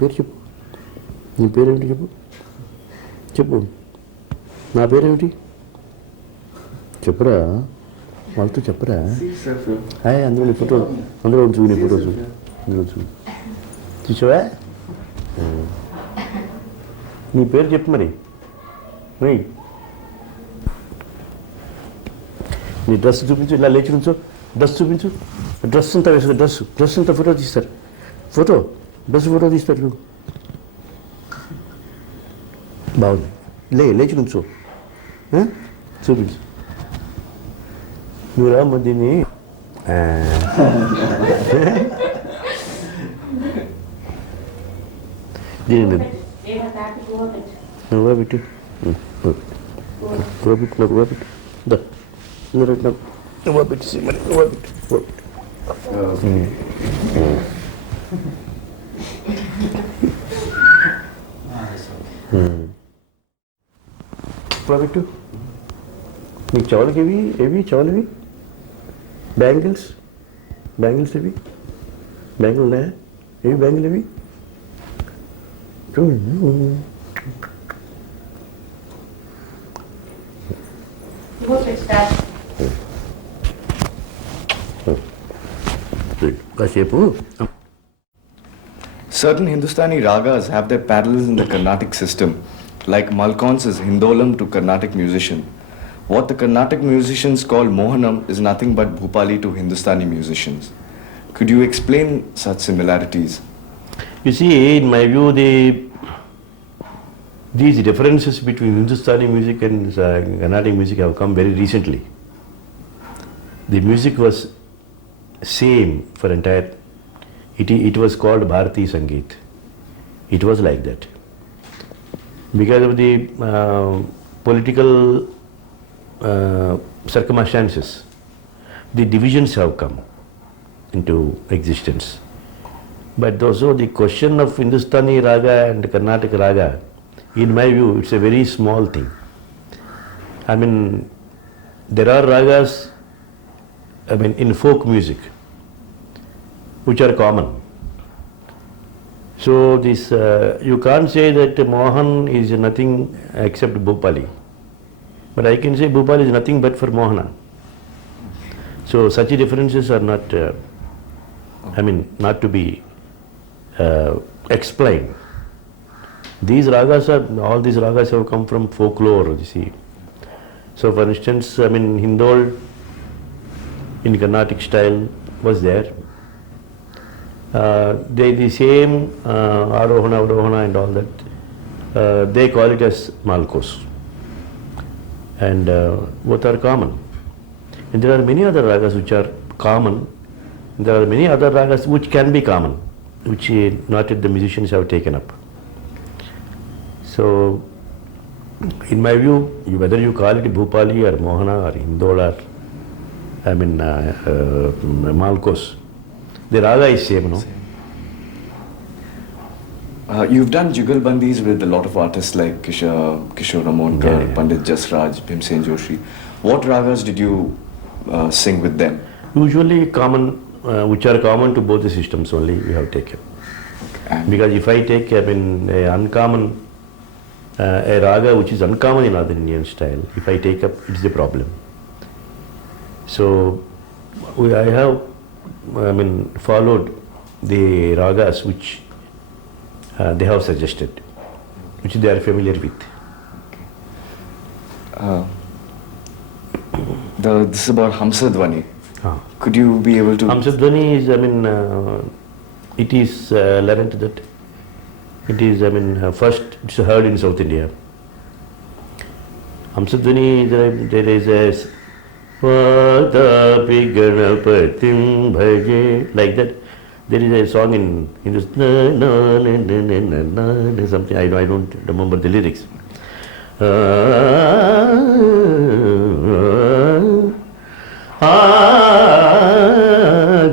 పేరు చెప్పు. నీ పేరేమిటి చెప్పు. చెప్పు. నా పేరేమిటి చెప్పురా. వాళ్ళతో చెప్పరా. హాయ్. అందులో నీ ఫోటో, అందులో చూడు, నీ ఫోటో చూడు, అందులో చూడు. చూసావా? నీ పేరు చెప్పు మరి. నీ డ్రెస్ చూపించు. ఇలా లేచి నుంచో. డ్రెస్ చూపించు. డ్రెస్ అంతా వేసుకో. డ్రెస్ అంతా ఫోటో తీస్తారు. డ్రెస్ ఫోటో తీస్తారు. బాగుంది. లేచి నుంచో చూపించు. నువ్వు రామ్మ దీన్ని దీని నువ్వు పెట్టు పెట్టు నాకు పెట్టు నువ్వు పెట్టి మరి నువ్వు పెట్టు పెట్టు. నీకు చెవులకి ఏవి చెవులవి బ్యాంగిల్స్ ఇవి బ్యాంగిల్ ఉన్నాయా? ఏవి బ్యాంగిల్ ఇవి? కాసేపు. Certain Hindustani ragas have their parallels in the Carnatic system, like Malkon's Hindolam to Carnatic musician. What the Carnatic musicians call Mohanam is nothing but Bhupali to Hindustani musicians. Could you explain such similarities? You see, in my view, these differences between Hindustani music and Carnatic music have come very recently. The music was same for entire. It was called Bharati Sangeet. It was like that. Because of the political circumstances, the divisions have come into existence. But also the question of Hindustani raga and Carnatic raga, in my view, it's a very small thing. I mean, there are ragas, in folk music, which are common. So this, you can't say that Mohan is nothing except Bhupali. But I can say Bhupali is nothing but for Mohana. So such differences are not, not to be explained. These ragas all these ragas have come from folklore, you see. So for instance, Hindol in Carnatic style was there. The same Arohana, Avrohana and all that, they call it as Malkos. And both are common. And there are many other ragas which are common. There are many other ragas which can be common, which not the musicians have taken up. So, in my view, whether you call it Bhupali or Mohana or Hindol or Malkos, the raga is same, no? You've done jugalbandis with a lot of artists like Kishore Omkaari, Pandit Jasraj, Bhimsen Joshi. What ragas did you sing with them? Usually common, which are common to both the systems only we have taken. Because if I take a uncommon, a raga which is uncommon in other Indian style, if I take up, it's the problem. So I have followed the ragas which they have suggested, which they are familiar with. This is about Hamsadvani. Could you be able to... Hamsadvani is, it is learned that it is, first it's heard in South India. Hamsadvani, there is a Vadapi Ganapathim bhaje, like that. There is a song in Hindustan, something, I don't remember the lyrics.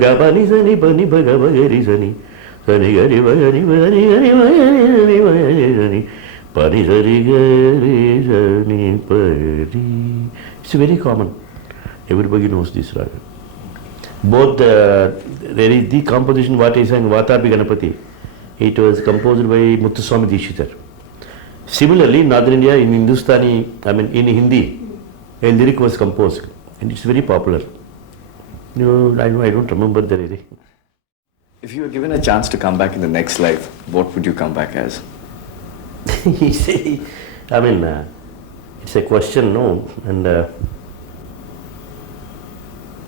Gabani sani bani bagabagari sani sani gari bagari bagari gari bagari bagari pani sari gari sani pari. It's very common. Everybody knows this raga. Both there is the composition what I sang Vatapi Ganapathi. It was composed by Muthuswami Dishitar. Similarly, in Northern India, in Hindustani, in Hindi, a lyric was composed, and it's very popular. I don't remember the lyric. If you were given a chance to come back in the next life, what would you come back as? You see, it's a question, no? And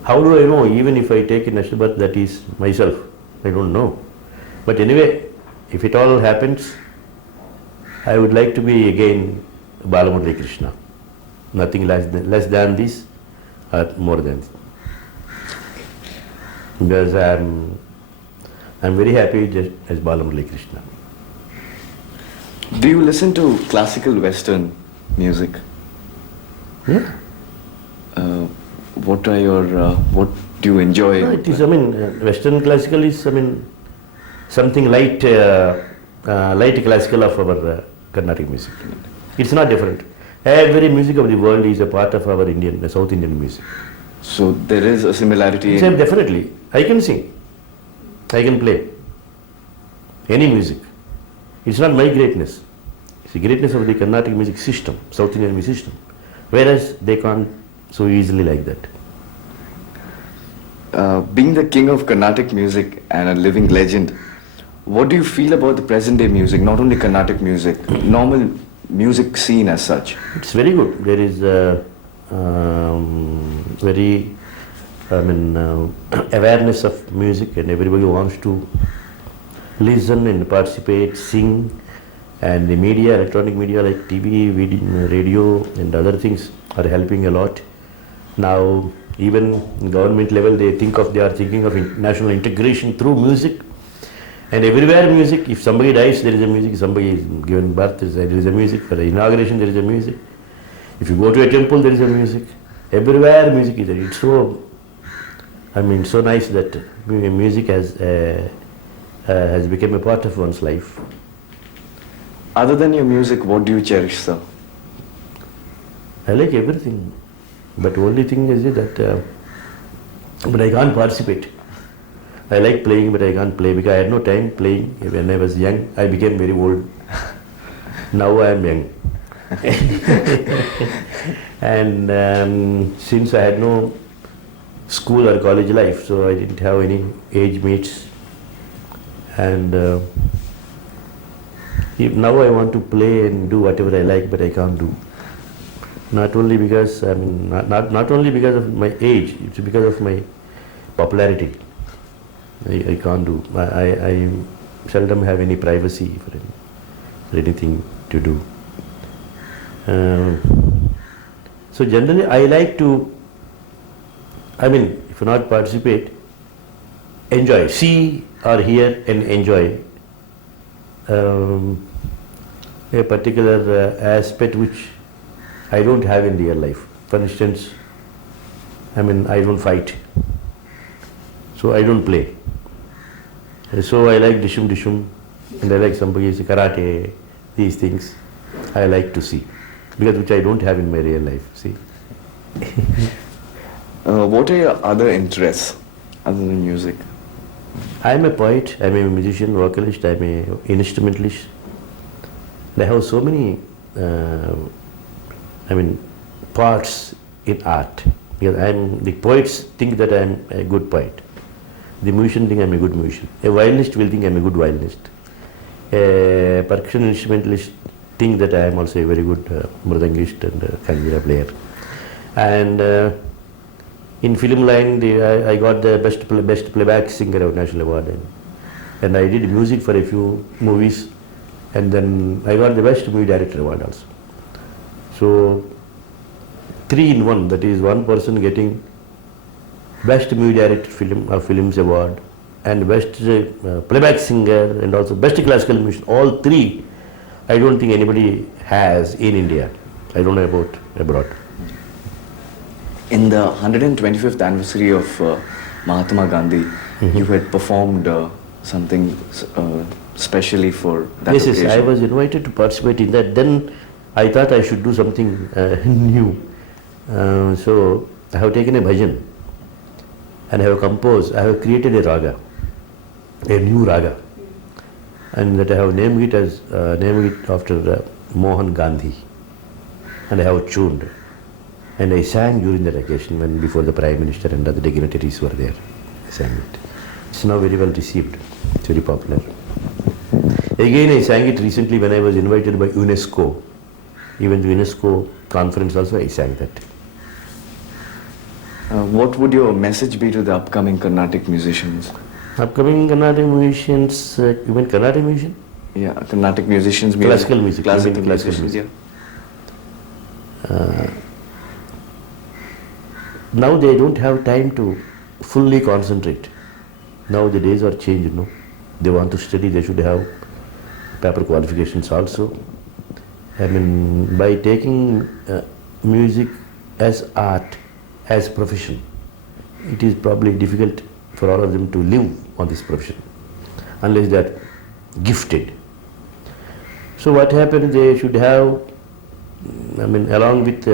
how do I know? Even if I take a national birth, that is myself. I don't know. But anyway, if it all happens, I would like to be again Balamuralikrishna. Nothing less than this or more than this. Because I'm very happy just as Balamuralikrishna. Do you listen to classical Western music? Yeah. What do you enjoy? No, it is, Western classical is, something light classical of our Carnatic music. It's not different. Every music of the world is a part of our South Indian music. So there is a similarity. Definitely. I can sing. I can play. Any music. It's not my greatness. It's the greatness of the Carnatic music system, South Indian music system. Whereas they can't so easily like that. Being the king of Carnatic music and a living legend, what do you feel about the present day music, not only Carnatic music, normal music scene as such? It's very good. There is very awareness of music, and everybody wants to listen and participate, sing, and the media, electronic media like TV, video, radio and other things are helping a lot. Now even government level they are thinking of national integration through music, and everywhere music. If somebody dies there is a music, somebody is given birth there is a music, for the inauguration there is a music, if you go to a temple there is a music, everywhere music is there. It's so so nice that music has become a part of one's life. Other than your music, what do you cherish, sir? I like everything, but only thing is that but I can't participate. I like playing, but I can't play because I had no time playing. When I was young, I became very old. Now I am young. And since I had no school or college life, so I didn't have any age mates. And now I want to play and do whatever I like, but I can't do. Not only because not only because of my age, it's because of my popularity. I can't do. I seldom have any privacy for anything to do. So generally, I like to. If not participate, enjoy, see or hear and enjoy a particular aspect which I don't have in real life. For instance, I don't fight, so I don't play. So I like dishum, and I like somebody karate, these things I like to see, because which I don't have in my real life. See. What are your other interests other than music? I am a poet, I am a musician, vocalist, I am an instrumentalist. I have so many parts in art. Because the poets think that I am a good poet. The musician think I am a good musician. A violinist will think I am a good violinist. A percussion instrumentalist think that I am also a very good mridangist and kanjira player. And in film line, I got the best playback singer of National Award, and I did music for a few movies, and then I got the best movie director award also. So 3 in 1, that is one person getting best movie director films award, and best playback singer, and also best classical musician. All 3, I don't think anybody has in India. I don't know about abroad. In the 125th anniversary of Mahatma Gandhi, you had performed something specially for that occasion. Yes, I was invited to participate in that. Then I thought I should do something new. So I have taken a bhajan and I have created a raga, a new raga, and that I have named it after Mohan Gandhi, and I have tuned. And I sang during that occasion before the Prime Minister and other dignitaries were there. I sang it. It's now very well received. It's very popular. Again, I sang it recently when I was invited by UNESCO. Even the UNESCO conference also, I sang that. What would your message be to the upcoming Carnatic musicians? Upcoming Carnatic musicians, you mean Carnatic musician? Yeah, Carnatic musicians. Classical music. Classical musicians, yeah. uh, now they don't have time to fully concentrate. Now the days are changed, no? They want to study, they should have paper qualifications also. I mean, by taking music as art, as profession, it is probably difficult for all of them to live on this profession, unless they are gifted. So what happened, they should have, I mean, along with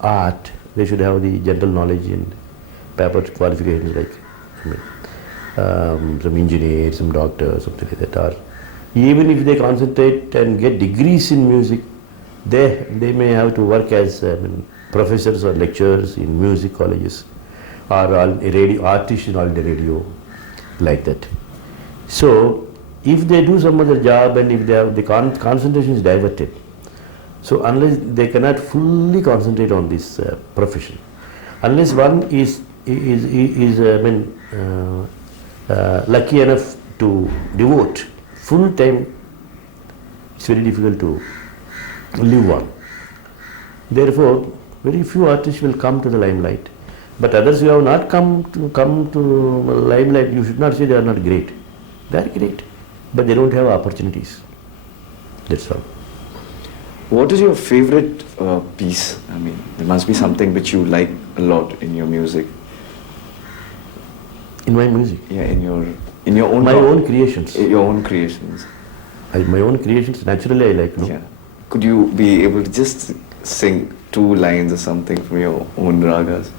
art, they should have the general knowledge and paper qualifications like, I mean, some engineer, some doctor, something like that. Or even if they concentrate and get degrees in music, they may have to work as professors or lecturers in music colleges, or radio artists in all the radio, like that. So if they do some other job and if they have the concentration is diverted, so unless they cannot fully concentrate on this profession, unless one is lucky enough to devote full time, it's very difficult to live on. Therefore, very few artists will come to the limelight. But others who have not come to limelight, you should not say they are not great. They are great, but they don't have opportunities. That's all. What is your favorite piece? I mean, there must be something which you like a lot in your music. In my music? Yeah, in your own. My own creations. Your own creations. My own creations. Naturally, I like. No? Yeah. Could you be able to just sing 2 lines or something from your own ragas?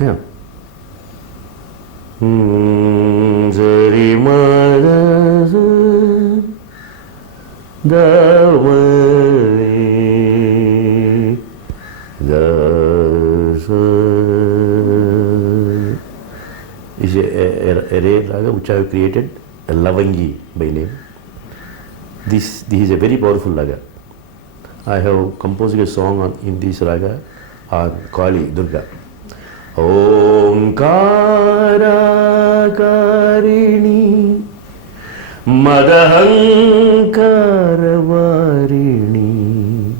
Yeah. Zari mada da mani da sa is a rare raga which I have created, a Lavangi by name. This is a very powerful raga. I have composed a song in this raga on Kali Durga. Omkaari Madahankaravarini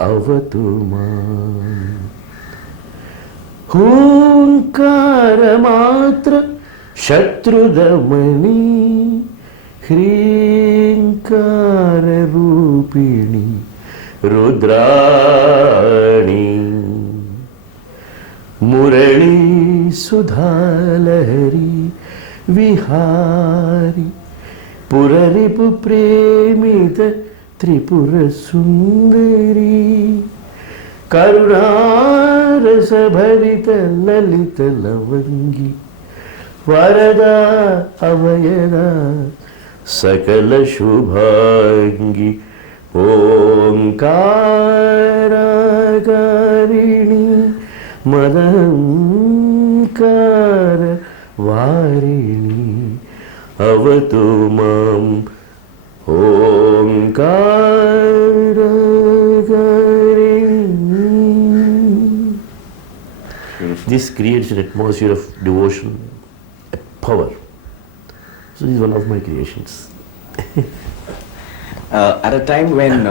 Avatuma Hunkaramatra Shatrudamani Hrinkararupini Rudrani Murali Sudhalahari Vihari Puraripu Premita Tripura Sundari Karunarasa Bharita Lalita Lavangi Varada Avayana Sakala Shubhangi Omkaari Madankara Varini Avatumam Omkara Garini. This creates an atmosphere of devotion, a power. So this is one of my creations. At a time when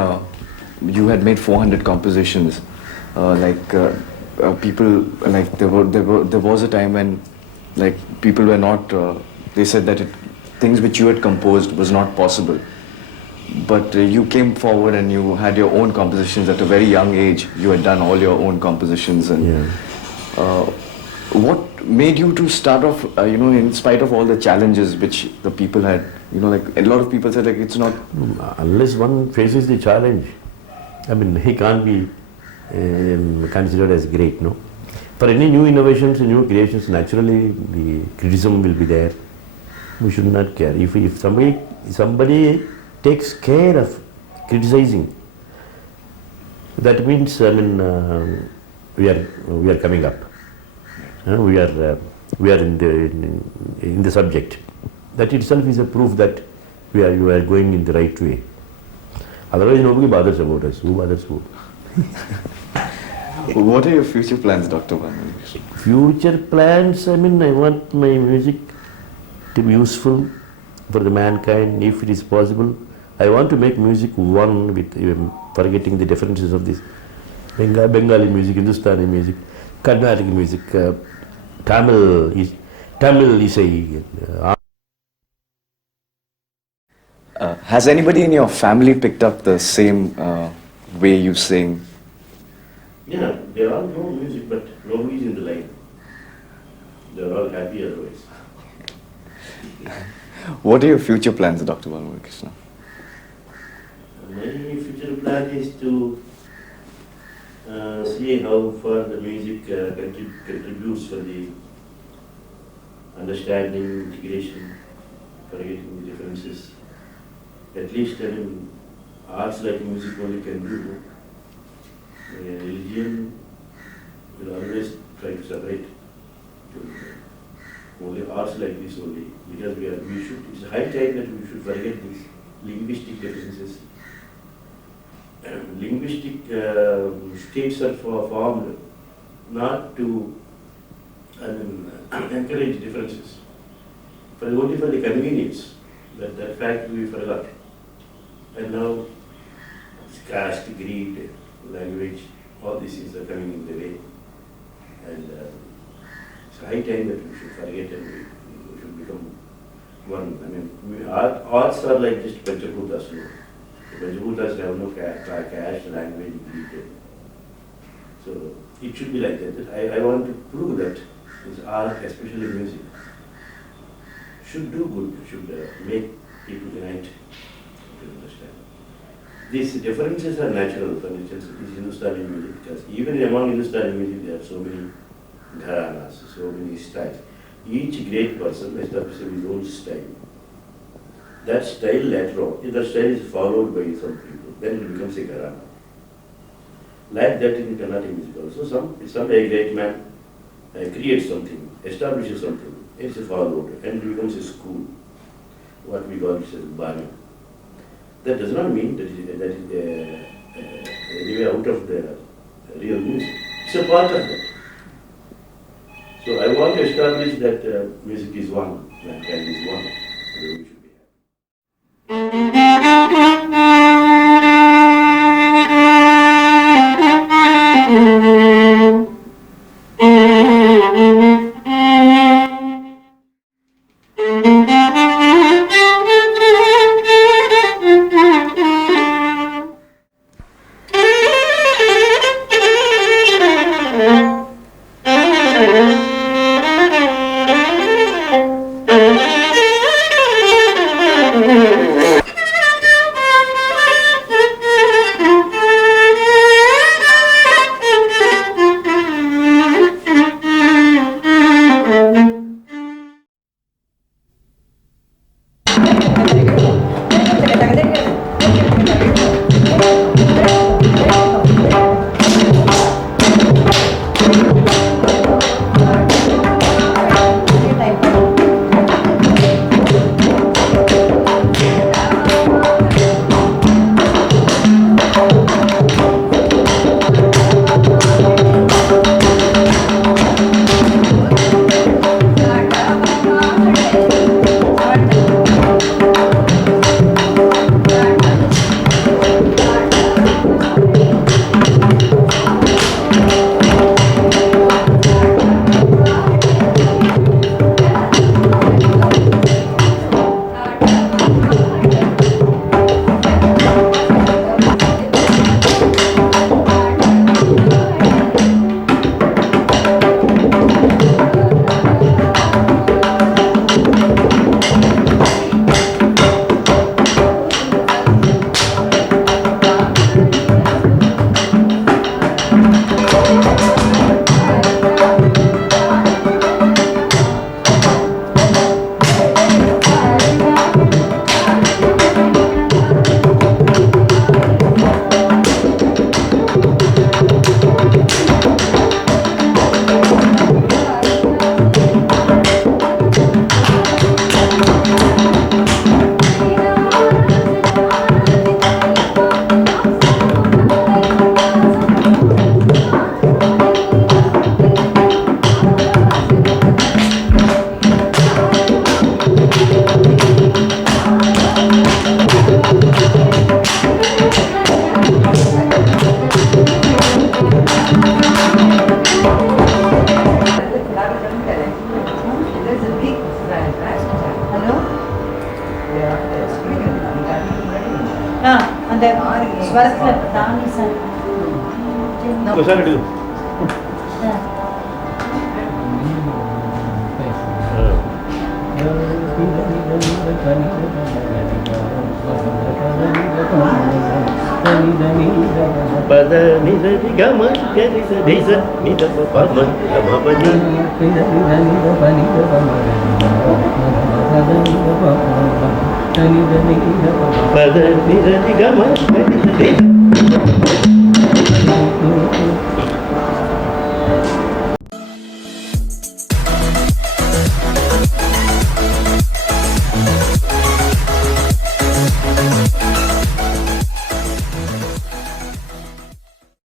you had made 400 compositions, people like there was a time when like people were not they said that things which you had composed was not possible, but you came forward and you had your own compositions at a very young age. You had done all your own compositions, and what made you to start off in spite of all the challenges which the people had, like a lot of people said like it's not, unless one faces the challenge, I mean he can't be considered as great, no? For any new innovations, new creations, naturally the criticism will be there. We should not care. If somebody takes care of criticizing, that means we are coming up. We are in the subject. That itself is a proof that you are going in the right way. Otherwise, nobody bothers about us. Who bothers who? What are your future plans, Dr. Balamuralikrishna? Future plans, I want my music to be useful for the mankind if it is possible. I want to make music one with forgetting the differences of this Bengali music, Hindustani music, Carnatic music, Tamil Isai. Has anybody in your family picked up the same way you sing? Yeah, they all know music, but nobody is in the line. They are all happy otherwise. What are your future plans, Dr. Balamuralikrishna? My future plan is to see how far the music contributes for the understanding, integration, forgetting the differences. At least, arts like music only can do. Religion will always try to separate. Only arts like this only, because it's high time that we should forget these linguistic differences. Linguistic states are formed not to encourage differences, but only for the convenience. That fact we forgot. And now caste, greed, language, all these things are coming in the way. And it's high time that we should forget and we should become one. Arts are like just Panchbhutas. The Panchbhutas have no caste, language, greed. So it should be like that. I want to prove that this art, especially music, should do good, should make people unite to understand. These differences are natural. For instance, this Hindustani music, because even among Hindustani music there are so many gharanas, so many styles. Each great person establishes his own style. That style later on, if the style is followed by some people, then it becomes a gharana. Like that in Carnatic music also, some a great man creates something, establishes something, it's followed, and it becomes a school, what we call it as Bani. That does not mean that is anyway out of the real music. It's a part of that. So I want to establish that music is one, mankind is one. We should be happy. அந்த ஸ்வரத்தில் தானி sir பத நிதி கம கரி சதி ச நித பம கமபனி பத நிதி கம கரி